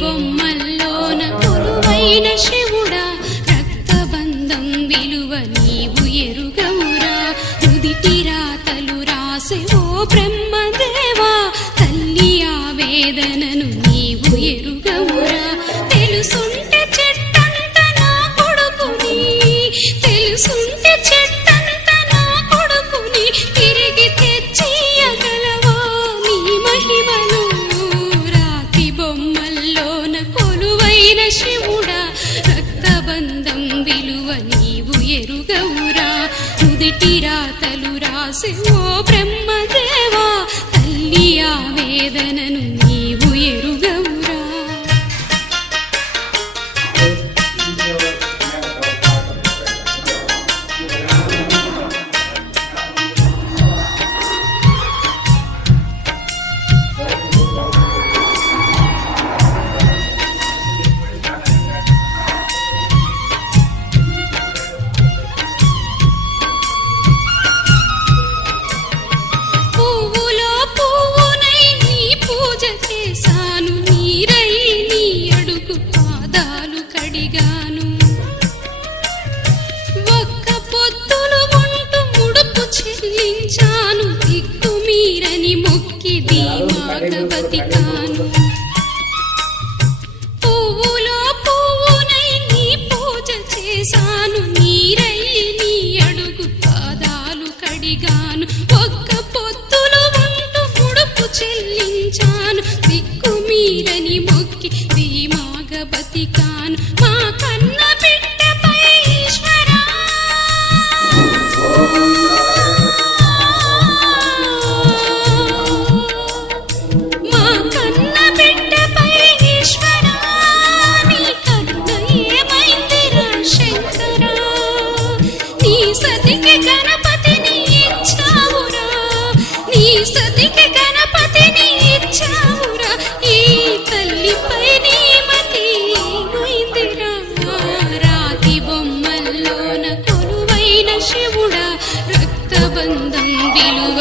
బొమ్మల్లోన కొలువైన శివుడా రక్తబంధం విలువ నీవు ఎరుగవురా నుదిటి రాతలు రాసే ఓ బ్రహ్మదేవా తల్లి ఆవేదనను నీవు ఎరుగవురా తెలుసుంటే చెట్టంత నా కొడుకుని తెలుసుంటే చెట్టంత నా కొడుకుని తిరిగి తెచ్చియగలవా నీ మహిమను శివుడా రక్తబంధం విలువ నీవు ఎరుగవురా నుదిటి రాతలు రాసే ఓ బ్రహ్మదేవా తల్లి ఆవేదనను నీవు ఎరుగవురా బతికాను పువ్వులో పువ్వునై నీ పూజ చేశాను నీరై నీ అడుగు పాదాలు కడిగాను ఒక్క పొత్తులు ఉంటూ ముడుపు చెల్లించాను దిక్కు మీరని మొక్కి ధీమాగ బతికాను మా కన్న బిడ్డపై ఈశ్వరా సతికి గణపతిని ఇచ్చావురా ఈ తల్లిపై నీ మతి పోయిందిరా రాతి బొమ్మల్లోన కొలువైన శివుడా రక్తబంధం విలువ